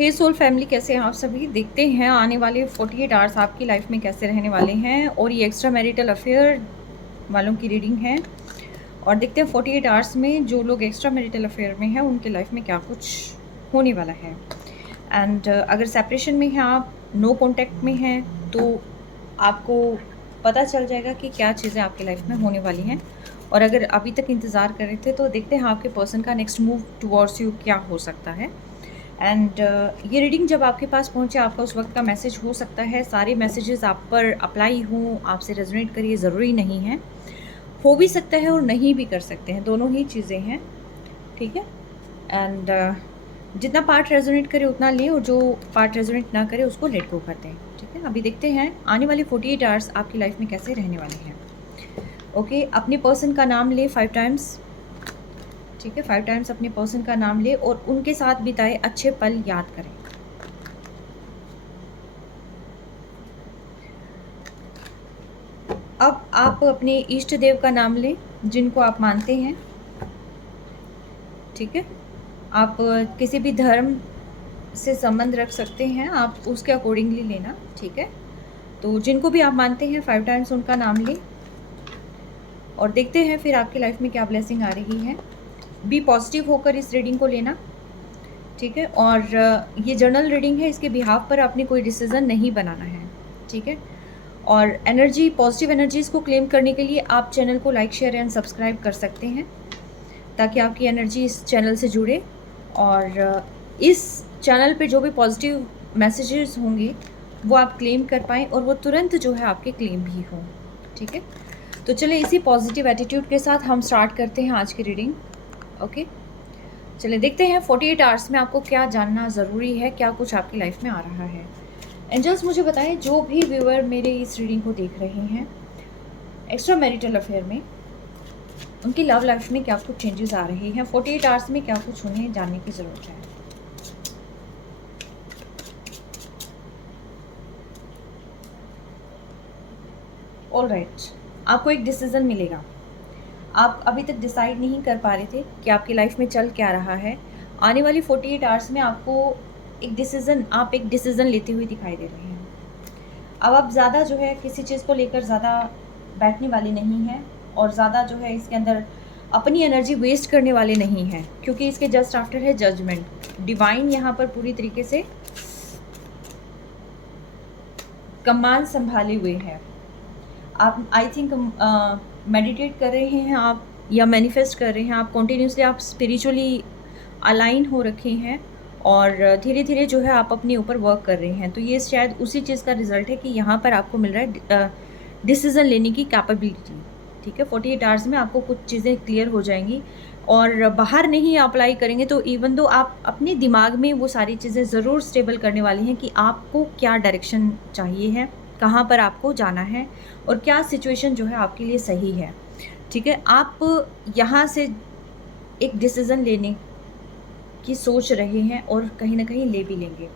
हे soul family, कैसे हैं आप सभी। देखते हैं आने वाले 48 आवर्स आपकी लाइफ में कैसे रहने वाले हैं। और ये एक्स्ट्रा मैरिटल अफेयर वालों की रीडिंग है। और देखते हैं 48 आवर्स में जो लोग एक्स्ट्रा मैरिटल अफेयर में हैं उनके लाइफ में क्या कुछ होने वाला है। एंड अगर सेपरेशन में हैं आप, नो कॉन्टैक्ट में हैं, तो आपको पता चल जाएगा कि क्या चीज़ें आपकी लाइफ में होने वाली हैं। और अगर अभी तक इंतज़ार कर रहे थे तो देखते हैं आपके पर्सन का नेक्स्ट मूव टुवर्ड्स यू क्या हो सकता है। एंड ये रीडिंग जब आपके पास पहुंचे, आपका उस वक्त का मैसेज हो सकता है सारे मैसेजेस आप पर अप्लाई हों, आपसे रेजोनेट करिए, ज़रूरी नहीं है। हो भी सकता है और नहीं भी कर सकते हैं, दोनों ही चीज़ें हैं। ठीक है। एंड जितना पार्ट रेजोनेट करे उतना लें, और जो पार्ट रेजोनेट ना करे उसको लेट गो कर दें। ठीक है। अभी देखते हैं आने वाले 48 आवर्स आपकी लाइफ में कैसे रहने वाले हैं। ओके, अपने पर्सन का नाम ले 5 टाइम्स। ठीक है, 5 टाइम्स अपने पर्सन का नाम ले और उनके साथ बिताए अच्छे पल याद करें। अब आप अपने इष्ट देव का नाम लें जिनको आप मानते हैं। ठीक है। आप किसी भी धर्म से संबंध रख सकते हैं, आप उसके अकॉर्डिंगली लेना। ठीक है। तो जिनको भी आप मानते हैं 5 टाइम्स उनका नाम लें और देखते हैं फिर आपकी लाइफ में क्या ब्लेसिंग आ रही है। बी पॉजिटिव होकर इस रीडिंग को लेना। ठीक है। और ये जर्नल रीडिंग है, इसके बिहाफ पर आपने कोई डिसीज़न नहीं बनाना है। ठीक है। और एनर्जी, पॉजिटिव एनर्जीज़ को क्लेम करने के लिए आप चैनल को लाइक, शेयर एंड सब्सक्राइब कर सकते हैं ताकि आपकी एनर्जी इस चैनल से जुड़े और इस चैनल पे जो भी पॉजिटिव मैसेजेस होंगे वो आप क्लेम कर पाएँ और वो तुरंत जो है आपके क्लेम भी हों। ठीक है। तो चलिए इसी पॉजिटिव एटीट्यूड के साथ हम स्टार्ट करते हैं आज की रीडिंग। ओके, चलिए देखते हैं 48 आवर्स में आपको क्या जानना ज़रूरी है, क्या कुछ आपकी लाइफ में आ रहा है। एंजल्स मुझे बताएं, जो भी व्यूअर मेरे इस रीडिंग को देख रहे हैं एक्स्ट्रा मैरिटल अफेयर में, उनकी लव लाइफ में क्या कुछ चेंजेस आ रहे हैं। 48 आवर्स में क्या कुछ उन्हें जानने की ज़रूरत है। ऑलराइट, आपको एक डिसीज़न मिलेगा। आप अभी तक डिसाइड नहीं कर पा रहे थे कि आपकी लाइफ में चल क्या रहा है। आने वाली 48 आवर्स में आपको आप एक डिसीज़न लेते हुए दिखाई दे रहे हैं। अब आप ज़्यादा जो है किसी चीज़ को लेकर ज़्यादा बैठने वाले नहीं हैं और ज़्यादा जो है इसके अंदर अपनी एनर्जी वेस्ट करने वाले नहीं हैं, क्योंकि इसके जस्ट आफ्टर है जजमेंट। डिवाइन यहाँ पर पूरी तरीके से कमान संभाले हुए हैं। आप आई थिंक मेडिटेट कर रहे हैं आप, या मैनिफेस्ट कर रहे हैं आप, कॉन्टीन्यूसली आप स्पिरिचुअली अलाइन हो रखे हैं और धीरे धीरे जो है आप अपने ऊपर वर्क कर रहे हैं। तो ये शायद उसी चीज़ का रिजल्ट है कि यहाँ पर आपको मिल रहा है डिसीज़न लेने की कैपेबिलिटी। ठीक है। 48 आवर्स में आपको कुछ चीज़ें क्लियर हो जाएंगी और बाहर नहीं अप्लाई करेंगे तो इवन दो आप अपने दिमाग में वो सारी चीज़ें ज़रूर स्टेबल करने वाली हैं कि आपको क्या डायरेक्शन चाहिए है, कहाँ पर आपको जाना है और क्या सिचुएशन जो है आपके लिए सही है। ठीक है। आप यहाँ से एक डिसीज़न लेने की सोच रहे हैं और कहीं ना कहीं ले भी लेंगे।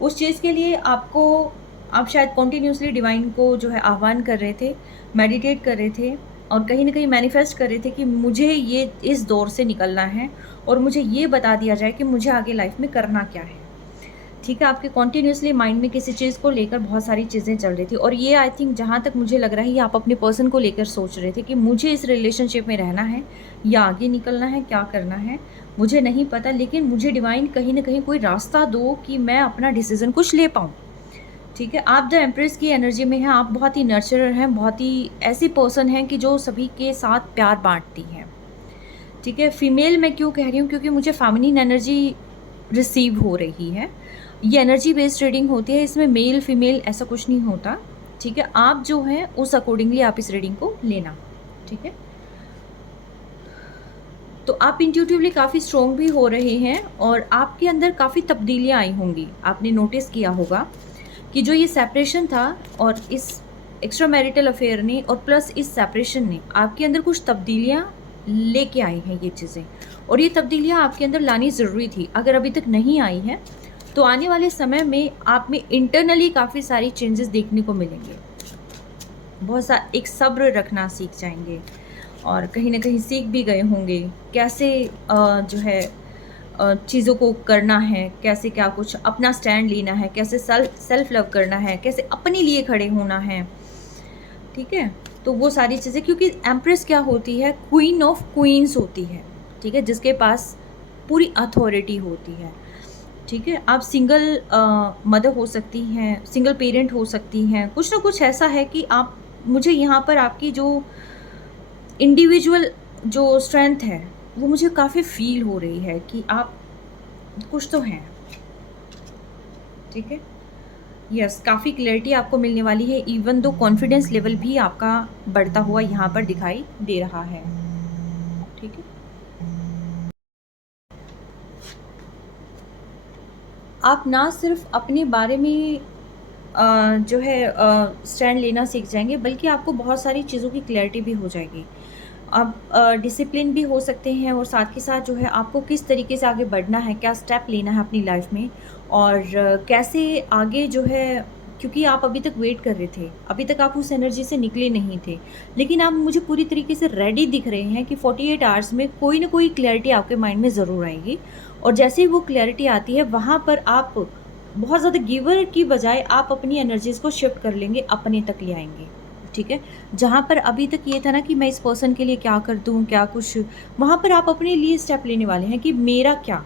उस चीज़ के लिए आप शायद कॉन्टीन्यूसली डिवाइन को जो है आह्वान कर रहे थे, मेडिटेट कर रहे थे और कहीं ना कहीं मैनिफेस्ट कर रहे थे कि मुझे ये इस दौर से निकलना है और मुझे ये बता दिया जाए कि मुझे आगे लाइफ में करना क्या है। ठीक है। आपके कॉन्टीन्यूसली माइंड में किसी चीज़ को लेकर बहुत सारी चीज़ें चल रही थी और ये आई थिंक जहाँ तक मुझे लग रहा है ये आप अपने पर्सन को लेकर सोच रहे थे कि मुझे इस रिलेशनशिप में रहना है या आगे निकलना है, क्या करना है मुझे नहीं पता, लेकिन मुझे डिवाइन कहीं ना कहीं कोई रास्ता दो कि मैं अपना डिसीज़न कुछ ले पाऊँ। ठीक है। आप द एम्प्रेस की एनर्जी में हैं, आप बहुत ही नर्चरर हैं, बहुत ही ऐसी पर्सन हैं कि जो सभी के साथ प्यार बांटती हैं। ठीक है। फीमेल मैं क्यों कह रही हूँ, क्योंकि मुझे फेमिनिन एनर्जी रिसीव हो रही है। ये एनर्जी बेस्ड रीडिंग होती है, इसमें मेल फीमेल ऐसा कुछ नहीं होता। ठीक है। आप जो हैं उस अकॉर्डिंगली आप इस रीडिंग को लेना। ठीक है। तो आप इंट्यूटिवली काफ़ी स्ट्रोंग भी हो रहे हैं और आपके अंदर काफ़ी तब्दीलियाँ आई होंगी। आपने नोटिस किया होगा कि जो ये सेपरेशन था और इस एक्स्ट्रा मैरिटल अफेयर ने और प्लस इस सेपरेशन ने आपके अंदर कुछ तब्दीलियाँ लेके आई हैं ये चीज़ें, और ये तब्दीलियाँ आपके अंदर लानी ज़रूरी थी। अगर अभी तक नहीं आई हैं तो आने वाले समय में आप में इंटरनली काफ़ी सारी चेंजेस देखने को मिलेंगे। बहुत सा एक सब्र रखना सीख जाएंगे और कहीं ना कहीं सीख भी गए होंगे कैसे जो है चीज़ों को करना है, कैसे क्या कुछ अपना स्टैंड लेना है, कैसे सेल्फ लव करना है, कैसे अपने लिए खड़े होना है, ठीक है? तो वो सारी चीज़ें, क्योंकि एम्प्रेस क्या होती है, क्वीन ऑफ क्वींस होती है, ठीक है? जिसके पास पूरी अथॉरिटी होती है, ठीक है? आप सिंगल मदर हो सकती हैं, सिंगल पेरेंट हो सकती हैं, कुछ ना कुछ ऐसा है कि आप, मुझे यहाँ पर आपकी जो इंडिविजुअल जो स्ट्रेंथ है, वो मुझे काफ़ी फ़ील हो रही है कि आप कुछ तो हैं, ठीक है? यस, काफ़ी क्लैरिटी आपको मिलने वाली है, इवन दो कॉन्फिडेंस लेवल भी आपका बढ़ता हुआ यहाँ पर दिखाई दे रहा है, ठीक है? आप ना सिर्फ अपने बारे में जो है स्टैंड लेना सीख जाएंगे, बल्कि आपको बहुत सारी चीज़ों की क्लैरिटी भी हो जाएगी। आप डिसिप्लिन भी हो सकते हैं, और साथ के साथ जो है आपको किस तरीके से आगे बढ़ना है, क्या स्टेप लेना है अपनी लाइफ में, और कैसे आगे जो है, क्योंकि आप अभी तक वेट कर रहे थे, अभी तक आप उस एनर्जी से निकले नहीं थे, लेकिन आप मुझे पूरी तरीके से रेडी दिख रहे हैं कि 48 आवर्स में कोई ना कोई क्लैरिटी आपके माइंड में ज़रूर आएगी। और जैसे ही वो क्लैरिटी आती है, वहाँ पर आप बहुत ज़्यादा गिवर की बजाय आप अपनी एनर्जीज़ को शिफ्ट कर लेंगे, अपने तक ले आएंगे, ठीक है? जहाँ पर अभी तक ये था ना कि मैं इस पर्सन के लिए क्या कर दूँ, क्या कुछ, वहाँ पर आप अपने लिए स्टेप लेने वाले हैं कि मेरा क्या,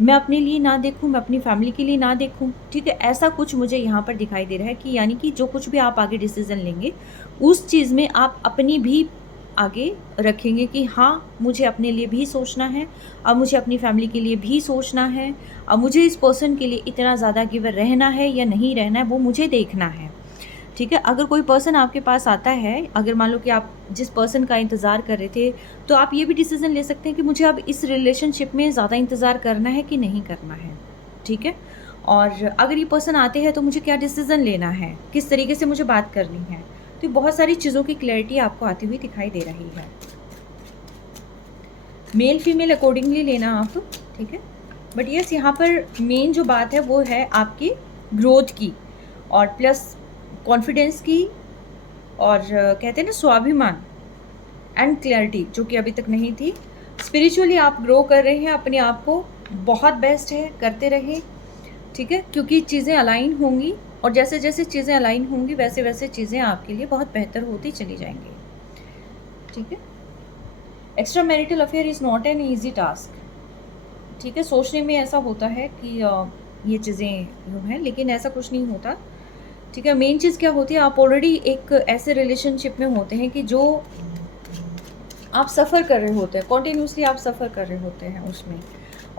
मैं अपने लिए ना देखूँ, मैं अपनी फैमिली के लिए ना देखूँ, ठीक है? ऐसा कुछ मुझे यहाँ पर दिखाई दे रहा है कि यानी कि जो कुछ भी आप आगे डिसीज़न लेंगे, उस चीज़ में आप अपनी भी आगे रखेंगे कि हाँ, मुझे अपने लिए भी सोचना है, अब मुझे अपनी फैमिली के लिए भी सोचना है, अब मुझे इस पर्सन के लिए इतना ज़्यादा गिवर रहना है या नहीं रहना है, वो मुझे देखना है, ठीक है? अगर कोई पर्सन आपके पास आता है, अगर मान लो कि आप जिस पर्सन का इंतज़ार कर रहे थे, तो आप ये भी डिसीज़न ले सकते हैं कि मुझे अब इस रिलेशनशिप में ज़्यादा इंतज़ार करना है कि नहीं करना है, ठीक है? और अगर ये पर्सन आते हैं तो मुझे क्या डिसीज़न लेना है, किस तरीके से मुझे बात करनी है। तो बहुत सारी चीज़ों की क्लैरिटी आपको आती हुई दिखाई दे रही है। मेल फीमेल अकॉर्डिंगली लेना आप, ठीक है? बट यस, यहाँ पर मेन जो बात है वो है आपकी ग्रोथ की, और प्लस कॉन्फिडेंस की, और कहते हैं ना स्वाभिमान एंड क्लैरिटी, जो कि अभी तक नहीं थी। स्पिरिचुअली आप ग्रो कर रहे हैं अपने आप को, बहुत बेस्ट है, करते रहे, ठीक है? क्योंकि चीज़ें अलाइन होंगी, और जैसे जैसे चीज़ें अलाइन होंगी वैसे वैसे चीज़ें आपके लिए बहुत बेहतर होती चली जाएंगी, ठीक है? Extra marital affair is not an easy task, ठीक है? सोचने में ऐसा होता है कि ये चीज़ें यूँ हैं, लेकिन ऐसा कुछ नहीं होता, ठीक है? मेन चीज़ क्या होती है, आप ऑलरेडी एक ऐसे रिलेशनशिप में होते हैं कि जो आप सफ़र कर रहे होते हैं, कॉन्टिन्यूसली आप सफ़र कर रहे होते हैं उसमें,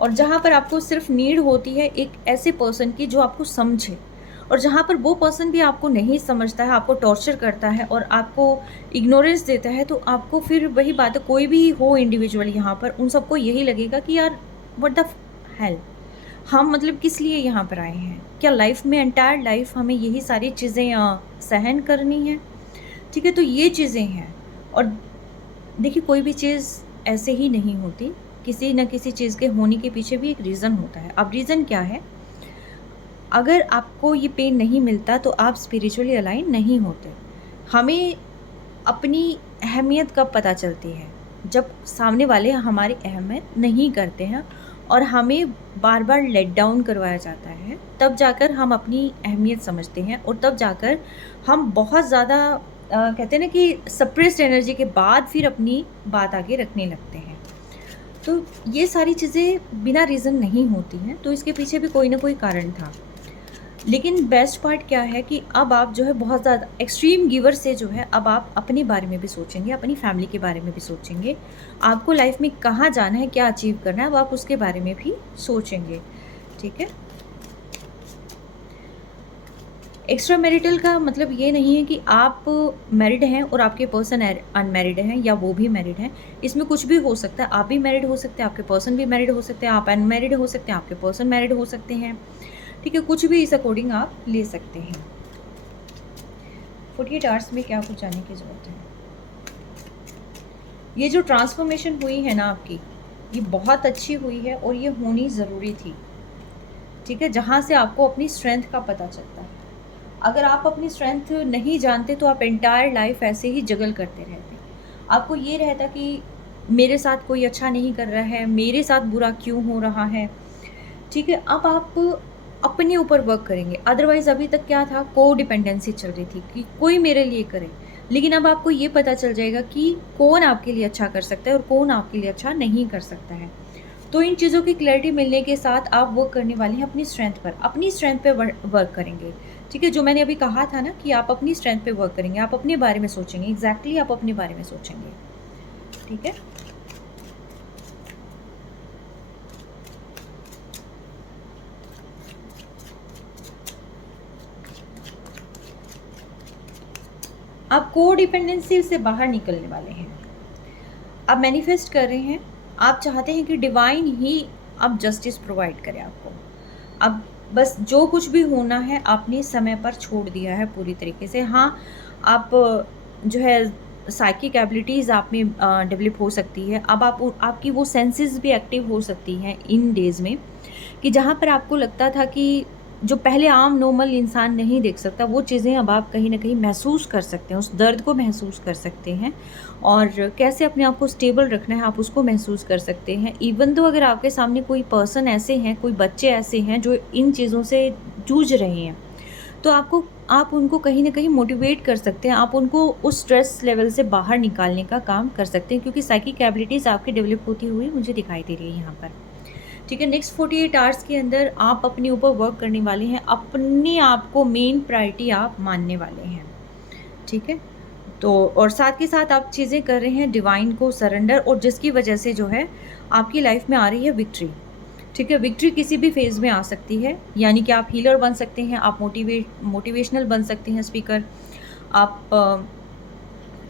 और जहाँ पर आपको सिर्फ नीड होती है एक ऐसे पर्सन की जो आपको समझे, और जहाँ पर वो पर्सन भी आपको नहीं समझता है, आपको टॉर्चर करता है और आपको इग्नोरेंस देता है, तो आपको फिर वही बात है, कोई भी हो इंडिविजुअल यहाँ पर, उन सबको यही लगेगा कि यार व्हाट द हेल, हम मतलब किस लिए यहाँ पर आए हैं? क्या लाइफ में एंटायर लाइफ हमें यही सारी चीज़ें सहन करनी है? ठीक है, तो ये चीज़ें हैं। और देखिए, कोई भी चीज़ ऐसे ही नहीं होती, किसी न किसी चीज़ के होने के पीछे भी एक रीज़न होता है। अब रीज़न क्या है? अगर आपको ये पेन नहीं मिलता तो आप स्पिरिचुअली अलाइन नहीं होते। हमें अपनी अहमियत कब पता चलती है? जब सामने वाले हमारी अहमियत नहीं करते हैं और हमें बार बार लेट डाउन करवाया जाता है, तब जाकर हम अपनी अहमियत समझते हैं, और तब जाकर हम बहुत ज़्यादा कहते हैं ना कि सप्रेस्ड एनर्जी के बाद फिर अपनी बात आगे रखने लगते हैं। तो ये सारी चीज़ें बिना रीज़न नहीं होती हैं, तो इसके पीछे भी कोई ना कोई कारण था। लेकिन बेस्ट पार्ट क्या है कि अब आप जो है बहुत ज़्यादा एक्सट्रीम गिवर से जो है, अब आप अपने बारे में भी सोचेंगे, अपनी फैमिली के बारे में भी सोचेंगे, आपको लाइफ में कहाँ जाना है, क्या अचीव करना है, अब आप उसके बारे में भी सोचेंगे, ठीक है? एक्स्ट्रा मैरिटल का मतलब ये नहीं है कि आप मैरिड हैं और आपके पर्सन अनमैरिड हैं, या वो भी मैरिड हैं। इसमें कुछ भी हो सकता है, आप भी मैरिड हो सकते हैं, आपके पर्सन भी मैरिड हो सकते हैं, आप अनमैरिड हो सकते हैं, आपके पर्सन मैरिड हो सकते हैं, ठीक है? कुछ भी इस अकॉर्डिंग आप ले सकते हैं। 48 आवर्स में क्या कुछ जाने की ज़रूरत है? ये जो ट्रांसफॉर्मेशन हुई है ना आपकी, ये बहुत अच्छी हुई है और ये होनी ज़रूरी थी, ठीक है? जहाँ से आपको अपनी स्ट्रेंथ का पता चलता है। अगर आप अपनी स्ट्रेंथ नहीं जानते तो आप एंटायर लाइफ ऐसे ही जगल करते रहते। आपको ये रहता कि मेरे साथ कोई अच्छा नहीं कर रहा है, मेरे साथ बुरा क्यों हो रहा है, ठीक है। अब आप अपने ऊपर वर्क करेंगे। अदरवाइज़ अभी तक क्या था, कोडिपेंडेंसी चल रही थी कि कोई मेरे लिए करे। लेकिन अब आपको ये पता चल जाएगा कि कौन आपके लिए अच्छा कर सकता है और कौन आपके लिए अच्छा नहीं कर सकता है। तो इन चीज़ों की क्लैरिटी मिलने के साथ आप वर्क करने वाले हैं अपनी स्ट्रेंथ पर, अपनी स्ट्रेंथ पे वर्क करेंगे, ठीक है। जो मैंने अभी कहा था ना कि आप अपनी स्ट्रेंथ पे वर्क करेंगे, आप अपने बारे में सोचेंगे, एग्जैक्टली आप अपने बारे में सोचेंगे, ठीक है। आप कोडिपेंडेंसी से बाहर निकलने वाले हैं। आप मैनिफेस्ट कर रहे हैं, आप चाहते हैं कि डिवाइन ही अब जस्टिस प्रोवाइड करे आपको। अब बस जो कुछ भी होना है आपने समय पर छोड़ दिया है पूरी तरीके से। हाँ, आप जो है साइकिक एबिलिटीज़ आप में डेवलप हो सकती है। अब आपकी वो सेंसेस भी एक्टिव हो सकती हैं इन डेज़ में, कि जहाँ पर आपको लगता था कि जो पहले आम नॉर्मल इंसान नहीं देख सकता, वो चीज़ें अब आप कहीं न कहीं महसूस कर सकते हैं, उस दर्द को महसूस कर सकते हैं और कैसे अपने आप को स्टेबल रखना है आप उसको महसूस कर सकते हैं। इवन दो अगर आपके सामने कोई पर्सन ऐसे हैं, कोई बच्चे ऐसे हैं जो इन चीज़ों से जूझ रहे हैं, तो आप उनको कहीं न कहीं मोटिवेट कर सकते हैं, आप उनको उस स्ट्रेस लेवल से बाहर निकालने का काम कर सकते हैं, क्योंकि साइकिक एबिलिटीज़ आपकी डेवलप होती हुई मुझे दिखाई दे रही है यहाँ पर। ठीक है, नेक्स्ट 48 आवर्स के अंदर आप अपने ऊपर वर्क करने वाले हैं, अपने आप को मेन प्रायोरिटी आप मानने वाले हैं, ठीक है। तो और साथ के साथ आप चीज़ें कर रहे हैं डिवाइन को सरेंडर, और जिसकी वजह से जो है आपकी लाइफ में आ रही है विक्ट्री, ठीक है। विक्ट्री किसी भी फेज़ में आ सकती है, यानी कि आप हीलर बन सकते हैं, आप मोटिवेशनल बन सकते हैं स्पीकर, आप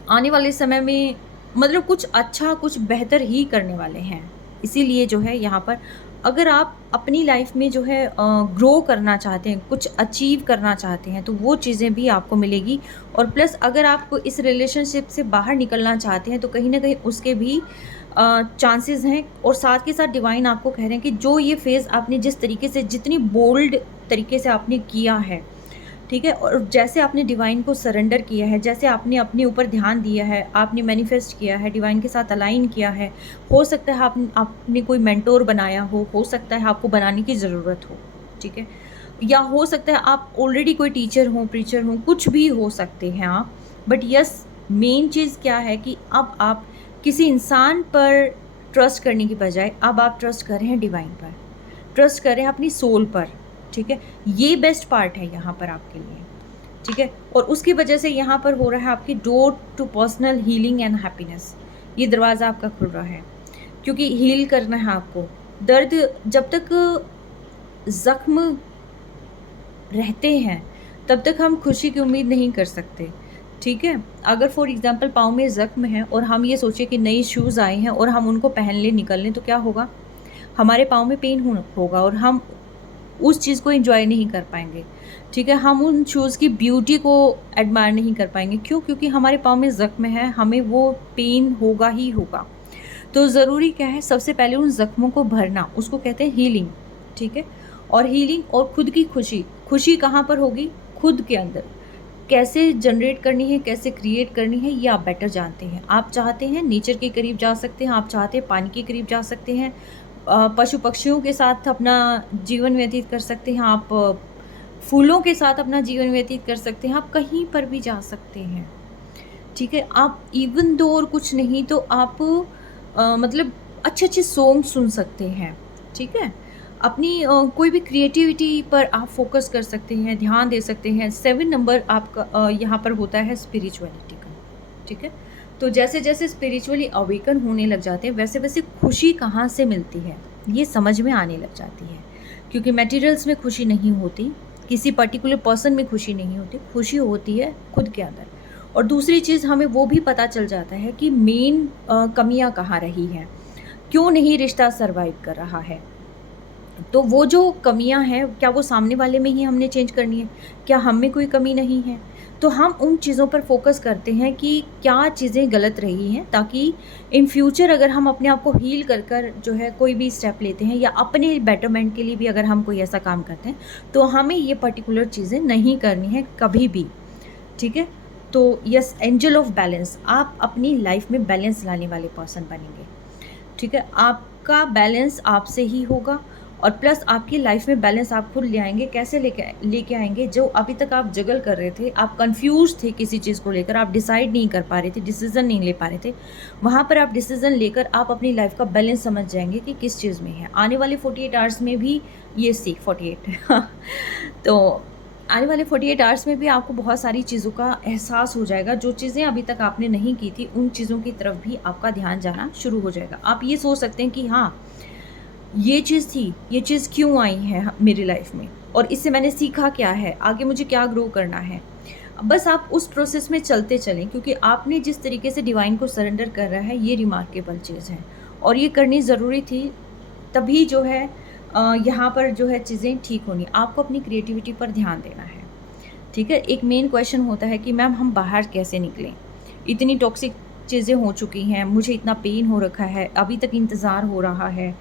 आने वाले समय में मतलब कुछ अच्छा कुछ बेहतर ही करने वाले हैं। इसीलिए जो है यहाँ पर अगर आप अपनी लाइफ में जो है ग्रो करना चाहते हैं, कुछ अचीव करना चाहते हैं, तो वो चीज़ें भी आपको मिलेगी। और प्लस अगर आप इस रिलेशनशिप से बाहर निकलना चाहते हैं तो कहीं ना कहीं उसके भी चांसेस हैं। और साथ के साथ डिवाइन आपको कह रहे हैं कि जो ये फेज़ आपने जिस तरीके से, जितनी बोल्ड तरीके से आपने किया है, ठीक है, और जैसे आपने डिवाइन को सरेंडर किया है, जैसे आपने अपने ऊपर ध्यान दिया है, आपने मैनिफेस्ट किया है, डिवाइन के साथ अलाइन किया है, हो सकता है आपने कोई मेंटोर बनाया हो सकता है आपको बनाने की ज़रूरत हो, ठीक है, या हो सकता है आप ऑलरेडी कोई टीचर हो, प्रीचर हो, कुछ भी हो सकते हैं आप। बट यस, मेन चीज़ क्या है कि अब आप किसी इंसान पर ट्रस्ट करने की बजाय अब आप ट्रस्ट कर रहे हैं डिवाइन पर, ट्रस्ट कर रहे हैं अपनी सोल पर, ठीक है। ये बेस्ट पार्ट है यहाँ पर आपके लिए, ठीक है। और उसकी वजह से यहाँ पर हो रहा है आपकी door to personal healing and happiness, ये दरवाज़ा आपका खुल रहा है, क्योंकि हील करना है आपको। दर्द जब तक ज़ख्म रहते हैं तब तक हम खुशी की उम्मीद नहीं कर सकते, ठीक है। अगर फॉर एग्जांपल पाँव में ज़ख्म है और हम ये सोचें कि नई शूज़ आए हैं और हम उनको पहन लें, निकल लें, तो क्या होगा, हमारे पाँव में पेन होगा और हम उस चीज़ को एंजॉय नहीं कर पाएंगे, ठीक है। हम उन शूज़ की ब्यूटी को एडमायर नहीं कर पाएंगे। क्यों? क्योंकि हमारे पाँव में ज़ख्म है, हमें वो पेन होगा ही होगा। तो ज़रूरी क्या है, सबसे पहले उन ज़ख्मों को भरना, उसको कहते हैं हीलिंग, ठीक है। और हीलिंग और खुद की खुशी, खुशी कहाँ पर होगी, खुद के अंदर। कैसे जनरेट करनी है, कैसे क्रिएट करनी है, ये आप बेटर जानते हैं। आप चाहते हैं नेचर के करीब जा सकते हैं, आप चाहते हैं पानी के करीब जा सकते हैं, पशु पक्षियों के साथ अपना जीवन व्यतीत कर सकते हैं, आप फूलों के साथ अपना जीवन व्यतीत कर सकते हैं, आप कहीं पर भी जा सकते हैं, ठीक है। आप इवन दो और कुछ नहीं तो आप मतलब अच्छे अच्छे सॉन्ग सुन सकते हैं, ठीक है। अपनी कोई भी क्रिएटिविटी पर आप फोकस कर सकते हैं, ध्यान दे सकते हैं। 7 नंबर आपका यहाँ पर होता है स्पिरिचुअलिटी का, ठीक है। तो जैसे जैसे स्पिरिचुअली अवेकन होने लग जाते हैं वैसे वैसे खुशी कहाँ से मिलती है ये समझ में आने लग जाती है, क्योंकि मटेरियल्स में खुशी नहीं होती, किसी पर्टिकुलर पर्सन में खुशी नहीं होती, खुशी होती है खुद के अंदर। और दूसरी चीज़ हमें वो भी पता चल जाता है कि मेन कमियां कहाँ रही हैं, क्यों नहीं रिश्ता सरवाइव कर रहा है। तो वो जो कमियां हैं क्या वो सामने वाले में ही हमने चेंज करनी है, क्या हम में कोई कमी नहीं है। तो हम उन चीज़ों पर फोकस करते हैं कि क्या चीज़ें गलत रही हैं, ताकि इन फ्यूचर अगर हम अपने आप को हील कर कर जो है कोई भी स्टेप लेते हैं या अपने बेटरमेंट के लिए भी अगर हम कोई ऐसा काम करते हैं तो हमें ये पर्टिकुलर चीज़ें नहीं करनी है कभी भी, ठीक है। तो यस, एंजल ऑफ बैलेंस, आप अपनी लाइफ में बैलेंस लाने वाले पर्सन बनेंगे। ठीक है, आपका बैलेंस आपसे ही होगा और प्लस आपकी लाइफ में बैलेंस आप खुद ले आएंगे। कैसे लेके आएंगे? जो अभी तक आप जगल कर रहे थे, आप कंफ्यूज थे किसी चीज़ को लेकर, आप डिसाइड नहीं कर पा रहे थे, डिसीजन नहीं ले पा रहे थे, वहाँ पर आप डिसीजन लेकर आप अपनी लाइफ का बैलेंस समझ जाएंगे कि किस चीज़ में है। आने वाले 48 आवर्स में भी ये 48 तो आने वाले 48 आवर्स में भी आपको बहुत सारी चीज़ों का एहसास हो जाएगा। जो चीज़ें अभी तक आपने नहीं की थी, उन चीज़ों की तरफ भी आपका ध्यान जाना शुरू हो जाएगा। आप ये सोच सकते हैं कि हाँ, ये चीज़ थी, ये चीज़ क्यों आई है मेरी लाइफ में और इससे मैंने सीखा क्या है, आगे मुझे क्या ग्रो करना है। बस आप उस प्रोसेस में चलते चलें, क्योंकि आपने जिस तरीके से डिवाइन को सरेंडर कर रहा है, ये रिमार्केबल चीज़ है और ये करनी ज़रूरी थी। तभी जो है यहाँ पर जो है चीज़ें ठीक होनी। आपको अपनी क्रिएटिविटी पर ध्यान देना है। ठीक है, एक मेन क्वेश्चन होता है कि मैम हम बाहर कैसे निकलें, इतनी टॉक्सिक चीज़ें हो चुकी हैं, मुझे इतना पेन हो रखा है, अभी तक इंतज़ार हो रहा है।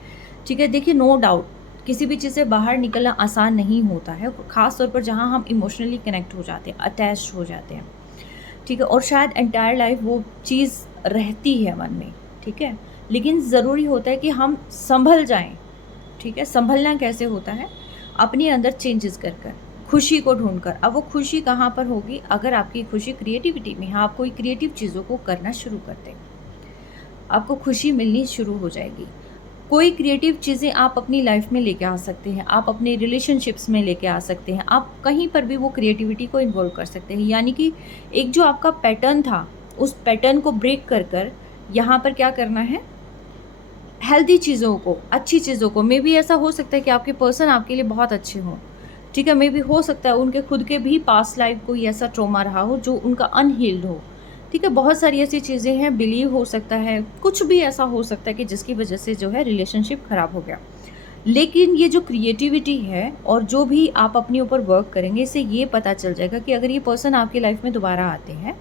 ठीक है, देखिए नो डाउट किसी भी चीज़ से बाहर निकलना आसान नहीं होता है, ख़ास तौर पर जहाँ हम इमोशनली कनेक्ट हो जाते हैं, अटैच हो जाते हैं। ठीक है, और शायद एंटायर लाइफ वो चीज़ रहती है मन में। ठीक है, लेकिन ज़रूरी होता है कि हम संभल जाएं। ठीक है, संभलना कैसे होता है? अपने अंदर चेंजेस कर कर, खुशी को ढूंढकर। अब वो खुशी कहाँ पर होगी? अगर आपकी खुशी क्रिएटिविटी में है, आप कोई क्रिएटिव चीज़ों को करना शुरू कर दें, आपको खुशी मिलनी शुरू हो जाएगी। कोई क्रिएटिव चीज़ें आप अपनी लाइफ में लेके आ सकते हैं, आप अपने रिलेशनशिप्स में लेके आ सकते हैं, आप कहीं पर भी वो क्रिएटिविटी को इन्वॉल्व कर सकते हैं। यानी कि एक जो आपका पैटर्न था, उस पैटर्न को ब्रेक कर कर यहाँ पर क्या करना है? हेल्दी चीज़ों को, अच्छी चीज़ों को। मे बी ऐसा हो सकता है कि आपके पर्सन आपके लिए बहुत अच्छे हों। ठीक है, मे बी हो सकता है उनके खुद के भी पास्ट लाइफ कोई ऐसा ट्रॉमा रहा हो जो उनका अनहील्ड हो। ठीक है, बहुत सारी ऐसी चीज़ें हैं, बिलीव हो सकता है, कुछ भी ऐसा हो सकता है कि जिसकी वजह से जो है रिलेशनशिप ख़राब हो गया। लेकिन ये जो क्रिएटिविटी है और जो भी आप अपने ऊपर वर्क करेंगे, इससे ये पता चल जाएगा कि अगर ये पर्सन आपकी लाइफ में दोबारा आते हैं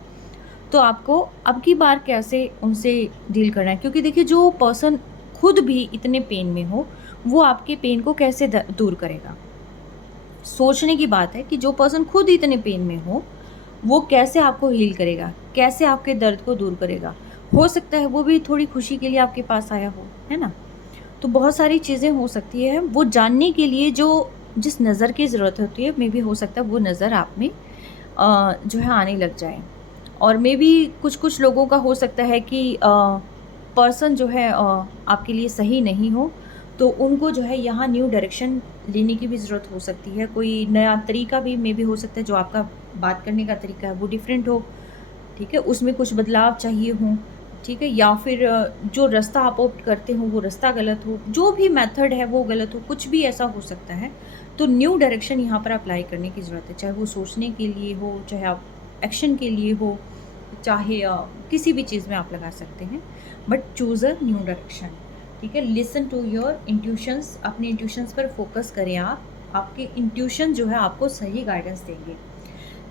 तो आपको अब की बार कैसे उनसे डील करना है। क्योंकि देखिए, जो पर्सन खुद भी इतने पेन में हो, वो आपके पेन को कैसे दूर करेगा? सोचने की बात है कि जो पर्सन खुद इतने पेन में हो, वो कैसे आपको हील करेगा, कैसे आपके दर्द को दूर करेगा। हो सकता है वो भी थोड़ी खुशी के लिए आपके पास आया हो, है ना? तो बहुत सारी चीज़ें हो सकती है। वो जानने के लिए जो जिस नज़र की ज़रूरत होती है, मे बी हो सकता है वो नज़र आप में जो है आने लग जाए। और मे बी कुछ लोगों का हो सकता है कि पर्सन जो है आपके लिए सही नहीं हो, तो उनको जो है यहाँ न्यू डायरेक्शन लेने की भी ज़रूरत हो सकती है। कोई नया तरीका भी मे बी हो सकता है, जो आपका बात करने का तरीका है वो डिफरेंट हो। ठीक है, उसमें कुछ बदलाव चाहिए हों। ठीक है, या फिर जो रास्ता आप ऑप्ट करते हो वो रास्ता गलत हो, जो भी मेथड है वो गलत हो, कुछ भी ऐसा हो सकता है। तो न्यू डायरेक्शन यहाँ पर अप्लाई करने की ज़रूरत है, चाहे वो सोचने के लिए हो, चाहे आप एक्शन के लिए हो, चाहे किसी भी चीज़ में आप लगा सकते हैं, but choose a new direction. ठीक है, लिसन टू योर इंट्यूशंस, अपने इंट्यूशंस पर फोकस करें आप। आपके इंट्यूशन जो है आपको सही गाइडेंस देंगे।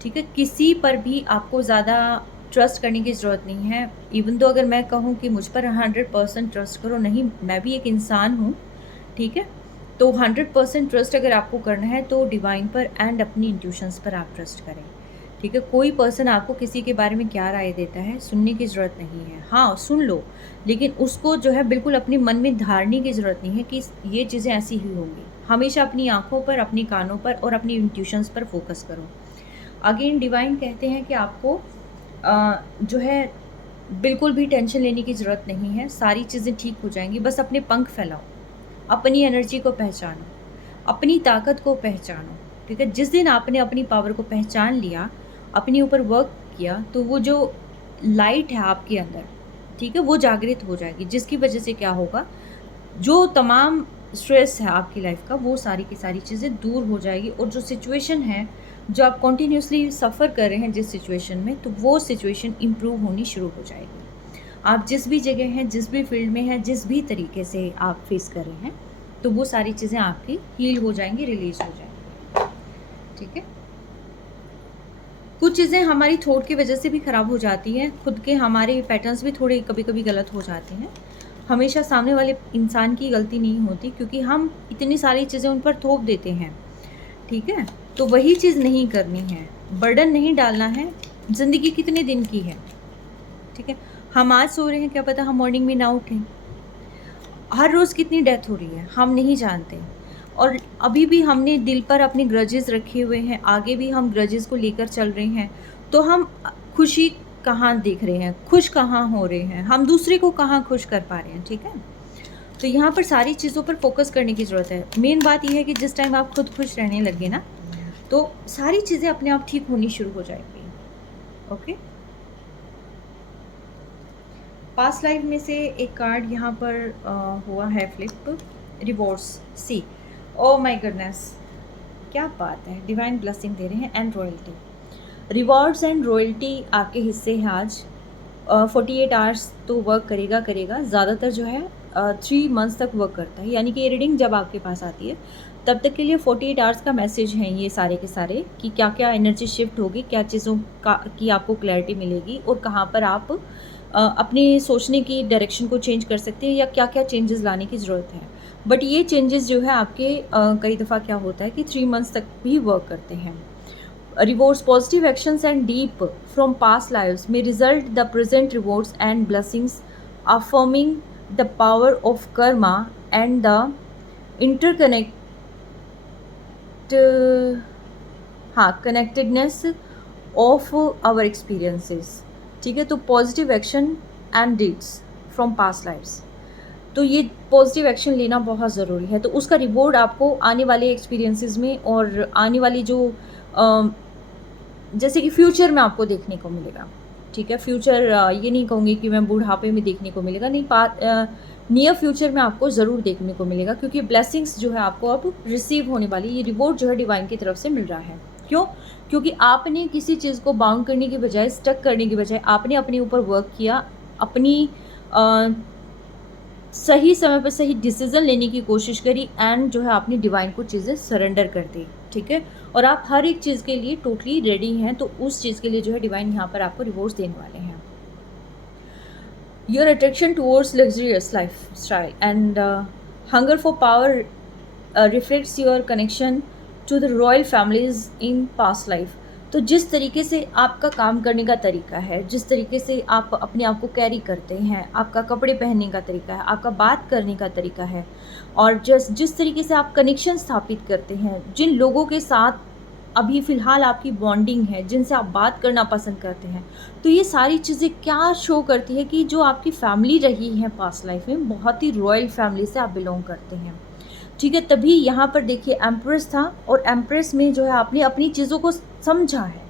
ठीक है, किसी पर भी आपको ज़्यादा ट्रस्ट करने की ज़रूरत नहीं है। इवन तो अगर मैं कहूँ कि मुझ पर 100% ट्रस्ट करो, नहीं, मैं भी एक इंसान हूँ। ठीक है, तो 100% ट्रस्ट अगर आपको करना है तो डिवाइन पर एंड अपनी इंट्यूशंस पर आप ट्रस्ट करें। ठीक है, कोई पर्सन आपको किसी के बारे में क्या राय देता है, सुनने की ज़रूरत नहीं है। हाँ, सुन लो, लेकिन उसको जो है बिल्कुल अपने मन में धारने की ज़रूरत नहीं है कि ये चीज़ें ऐसी ही होंगी। हमेशा अपनी आँखों पर, अपनी कानों पर और अपनी इंट्यूशंस पर फोकस करो। अगेन डिवाइन कहते हैं कि आपको जो है बिल्कुल भी टेंशन लेने की ज़रूरत नहीं है, सारी चीज़ें ठीक हो जाएंगी। बस अपने पंख फैलाओ, अपनी एनर्जी को पहचानो, अपनी ताकत को पहचानो। ठीक है, जिस दिन आपने अपनी पावर को पहचान लिया, अपने ऊपर वर्क किया, तो वो जो लाइट है आपके अंदर, ठीक है, वो जागृत हो जाएगी, जिसकी वजह से क्या होगा, जो तमाम स्ट्रेस है आपकी लाइफ का, वो सारी की सारी चीज़ें दूर हो जाएगी। और जो सिचुएशन है, जो आप कॉन्टीन्यूसली सफ़र कर रहे हैं जिस सिचुएशन में, तो वो सिचुएशन इम्प्रूव होनी शुरू हो जाएगी। आप जिस भी जगह हैं, जिस भी फील्ड में हैं, जिस भी तरीके से आप फेस कर रहे हैं, तो वो सारी चीज़ें आपकी हील हो जाएंगी, रिलीज हो जाएंगी। ठीक है, कुछ चीज़ें हमारी थॉट की वजह से भी ख़राब हो जाती हैं, खुद के हमारे पैटर्न्स भी थोड़े कभी कभी गलत हो जाते हैं। हमेशा सामने वाले इंसान की गलती नहीं होती, क्योंकि हम इतनी सारी चीज़ें उन पर थोप देते हैं। ठीक है, तो वही चीज़ नहीं करनी है, बर्डन नहीं डालना है, ज़िंदगी कितने दिन की है, ठीक है। हम आज सो रहे हैं, क्या पता हम मॉर्निंग में ना उठें। हर रोज़ कितनी डेथ हो रही है हम नहीं जानते, और अभी भी हमने दिल पर अपने ग्रजेस रखे हुए हैं, आगे भी हम ग्रजेस को लेकर चल रहे हैं। तो हम खुशी कहाँ देख रहे हैं, खुश कहाँ हो रहे हैं, हम दूसरे को कहाँ खुश कर पा रहे हैं, ठीक है। तो यहाँ पर सारी चीज़ों पर फोकस करने की ज़रूरत है। मेन बात यह है कि जिस टाइम आप खुद खुश रहने लगे ना, तो सारी चीज़ें अपने आप ठीक होनी शुरू हो जाएगी। ओके, पास्ट लाइफ में से एक कार्ड यहाँ पर हुआ है flip, rewards. See, oh my goodness, क्या बात है, डिवाइन ब्लेसिंग दे रहे हैं and royalty. Rewards and royalty आपके हिस्से हैं आज। 48 आवर्स तो वर्क करेगा, ज़्यादातर जो है 3 मंथ्स तक वर्क करता है। यानी कि ये रीडिंग जब आपके पास आती है तब तक के लिए 48 आवर्स का मैसेज है ये सारे के सारे, कि क्या क्या एनर्जी शिफ्ट होगी, क्या चीज़ों का की आपको क्लैरिटी मिलेगी, और कहाँ पर आप अपने सोचने की डायरेक्शन को चेंज कर सकते हैं, या क्या क्या चेंजेस लाने की ज़रूरत है। बट ये चेंजेस जो है आपके कई दफ़ा क्या होता है कि 3 मंथ्स तक भी वर्क करते हैं। Rewards, positive actions and deep from past lives may result the present rewards and blessings, affirming the power of karma and the connectedness of our experiences। ठीक है, तो positive action and deeds from past lives, तो ये positive action लेना बहुत ज़रूरी है। तो उसका रिवॉर्ड आपको आने वाले एक्सपीरियंसेस में और आने वाली जो जैसे कि फ्यूचर में आपको देखने को मिलेगा, ठीक है। फ्यूचर ये नहीं कहूँगी कि मैं बुढ़ापे में देखने को मिलेगा, नहीं, नियर फ्यूचर में आपको ज़रूर देखने को मिलेगा, क्योंकि ब्लेसिंग्स जो है आपको अब रिसीव होने वाली, ये रिवॉर्ड जो है डिवाइन की तरफ से मिल रहा है। क्यों? क्योंकि आपने किसी चीज़ को बाउंड करने की बजाय, स्टक करने की बजाय, आपने अपने ऊपर वर्क किया, अपनी सही समय पर सही डिसीज़न लेने की कोशिश करी, एंड जो है आपने डिवाइन को चीज़ें सरेंडर कर दी, ठीक है। और आप हर एक चीज़ के लिए टोटली रेडी हैं, तो उस चीज़ के लिए जो है डिवाइन यहाँ पर आपको रिवॉर्ड्स देने वाले हैं। Your attraction towards luxurious life style and hunger for power reflects your connection to the royal families in past life. तो जिस तरीके से आपका काम करने का तरीका है, जिस तरीके से आप अपने आप को कैरी करते हैं, आपका कपड़े पहनने का तरीका है, आपका बात करने का तरीका है, और जिस तरीके से आप कनेक्शन स्थापित करते हैं, जिन लोगों के साथ अभी फ़िलहाल आपकी बॉन्डिंग है, जिनसे आप बात करना पसंद करते हैं, तो ये सारी चीज़ें क्या शो करती है कि जो आपकी फैमिली रही है पास्ट लाइफ में, बहुत ही रॉयल फैमिली से आप बिलोंग करते हैं, ठीक है। तभी यहाँ पर देखिए एम्प्रेस था, और एम्प्रेस में जो है आपने अपनी चीज़ों को समझा है,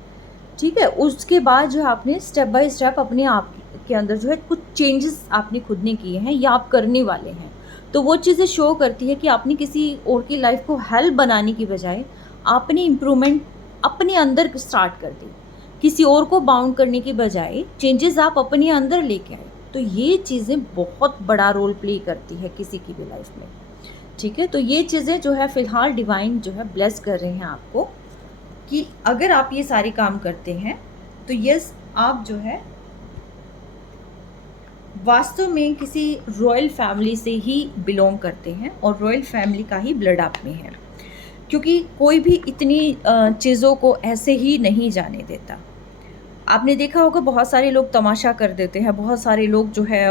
ठीक है। उसके बाद जो है आपने स्टेप बाय स्टेप अपने आप के अंदर जो है कुछ चेंजेस आपने खुद ने किए हैं या आप करने वाले हैं। तो वो चीज़ें शो करती है कि आपने किसी और की लाइफ को हेल्प बनाने की बजाय आपने इम्प्रूवमेंट अपने अंदर स्टार्ट कर दी, किसी और को बाउंड करने की बजाय चेंजेस आप अपने अंदर लेके आए। तो ये चीज़ें बहुत बड़ा रोल प्ले करती है किसी की भी लाइफ में, ठीक है। तो ये चीज़ें जो है फ़िलहाल डिवाइन जो है ब्लेस कर रहे हैं आपको, कि अगर आप ये सारे काम करते हैं तो यस, आप जो है वास्तव में किसी रॉयल फैमिली से ही बिलोंग करते हैं, और रॉयल फैमिली का ही ब्लड आप में है, क्योंकि कोई भी इतनी चीज़ों को ऐसे ही नहीं जाने देता। आपने देखा होगा बहुत सारे लोग तमाशा कर देते हैं, बहुत सारे लोग जो है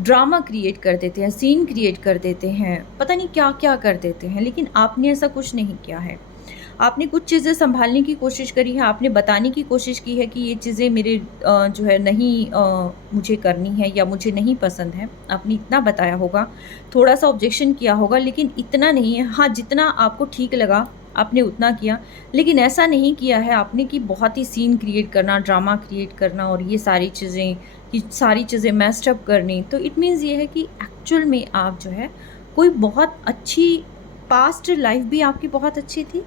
ड्रामा क्रिएट कर देते हैं, सीन क्रिएट कर देते हैं, पता नहीं क्या क्या कर देते हैं, लेकिन आपने ऐसा कुछ नहीं किया है। आपने कुछ चीज़ें संभालने की कोशिश करी है, आपने बताने की कोशिश की है कि ये चीज़ें मेरे जो है नहीं मुझे करनी है या मुझे नहीं पसंद है। आपने इतना बताया होगा, थोड़ा-सा ऑब्जेक्शन किया होगा, लेकिन इतना नहीं है। हाँ, जितना आपको ठीक लगा आपने उतना किया, लेकिन ऐसा नहीं किया है आपने कि बहुत ही सीन क्रिएट करना, ड्रामा क्रिएट करना, और ये सारी चीज़ें कि सारी चीज़ें मैस्ड अप करनी। तो इट मीन्स ये है कि एक्चुअल में आप जो है कोई बहुत अच्छी पास्ट लाइफ भी आपकी बहुत अच्छी थी,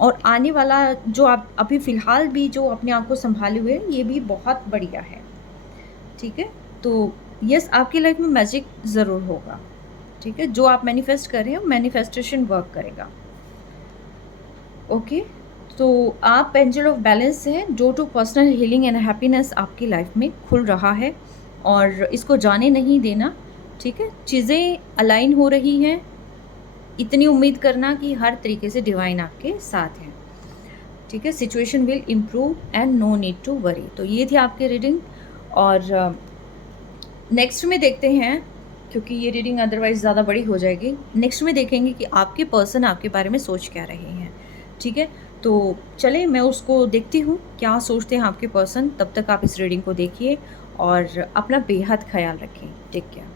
और आने वाला जो आप अभी फ़िलहाल भी जो अपने आप को संभाले हुए हैं, ये भी बहुत बढ़िया है, ठीक है। तो यस, आपकी लाइफ में मैजिक ज़रूर होगा, ठीक है। जो आप मैनिफेस्ट कर रहे हो, मैनिफेस्टेशन वर्क करेगा। ओके, तो आप एंजल ऑफ बैलेंस हैं। Door to personal healing and happiness आपकी लाइफ में खुल रहा है, और इसको जाने नहीं देना, ठीक है। चीज़ें अलाइन हो रही हैं, इतनी उम्मीद करना कि हर तरीके से डिवाइन आपके साथ है। ठीक है, situation will improve and no need to worry. तो ये थी आपकी रीडिंग। और नेक्स्ट में देखते हैं, क्योंकि ये रीडिंग अदरवाइज़ ज़्यादा बड़ी हो जाएगी। नेक्स्ट में देखेंगे कि आपके पर्सन आपके बारे में सोच क्या रहे हैं। ठीक है, तो चलें मैं उसको देखती हूँ क्या सोचते हैं आपके पर्सन। तब तक आप इस रीडिंग को देखिए और अपना बेहद ख्याल रखें। Take care.